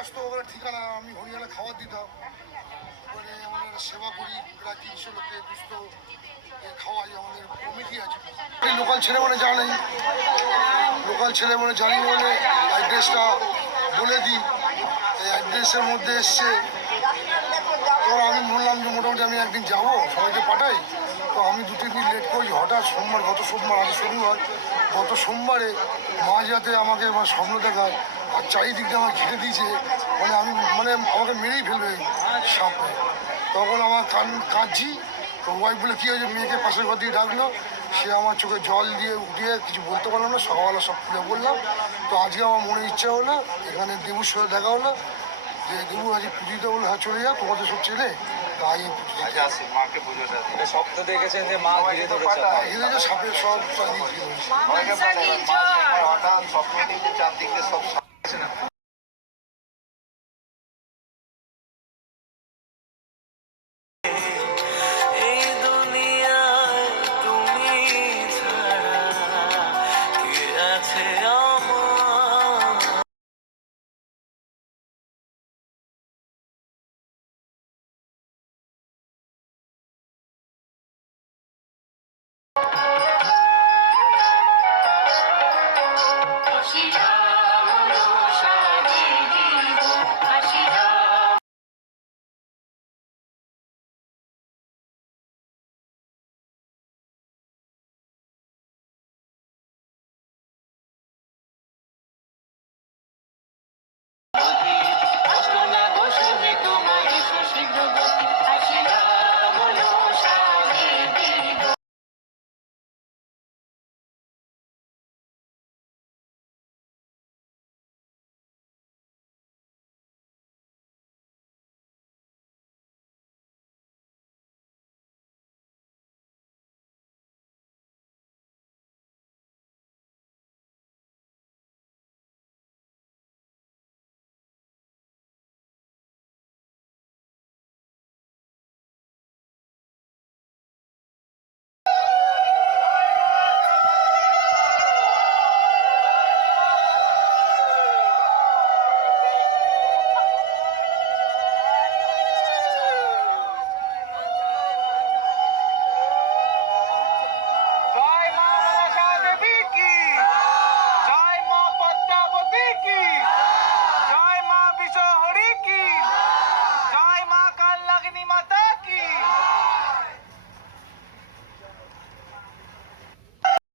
আসতো ওখানে ঠিকানা, আমি হরিয়ানা খাবার দিতাম, ওখানে আমাদের সেবা করি, প্রায় 300 লোককে দুস্থ খাওয়াই, আমাদের কমিটি আছে। লোকাল ছেলে মানে জানেই, লোকাল ছেলে মানে জানি বলে অ্যাড্রেসটা বলে দিই, এই অ্যাড্রেসের মধ্যে এসছে। তো আমি বললাম যে মোটামুটি আমি একদিন যাবো, সবাইকে পাঠাই। তো আমি 2-3 দিন লেট করি, হঠাৎ সোমবার, গত সোমবার, আজ শনিবার, গত সোমবারে মাঝরাতে আমাকে স্বপ্ন দেখায় আর চারিদিক দিয়ে আমার ঘিরে দিয়েছে, আমি আমাকে মেরেই ফেলবে সাপে। তখন আমার কাঁদছি, তো ওয়াইফ বলে কী হয়েছে, মেয়েকে পাশের ঘর দিয়ে ডাকলো, সে আমার চোখে জল দিয়ে উঠিয়ে কিছু বলতে পারলাম না, সকালবেলা সব খুলে বললাম। তো আজকে আমার মনে ইচ্ছা হলো, এখানে দেবুর সাথে দেখা হলো, যে দেবু আজকে পুজো দিতে বলে, হ্যাঁ চলে যা, তোমাদের সব ছেলে তাই মাকে পুজোটা স্বপ্ন দেখেছেন যে মা ঘিরে ধরেছে, সাপের সব হঠাৎ স্বপ্ন দেখে চারদিকে সব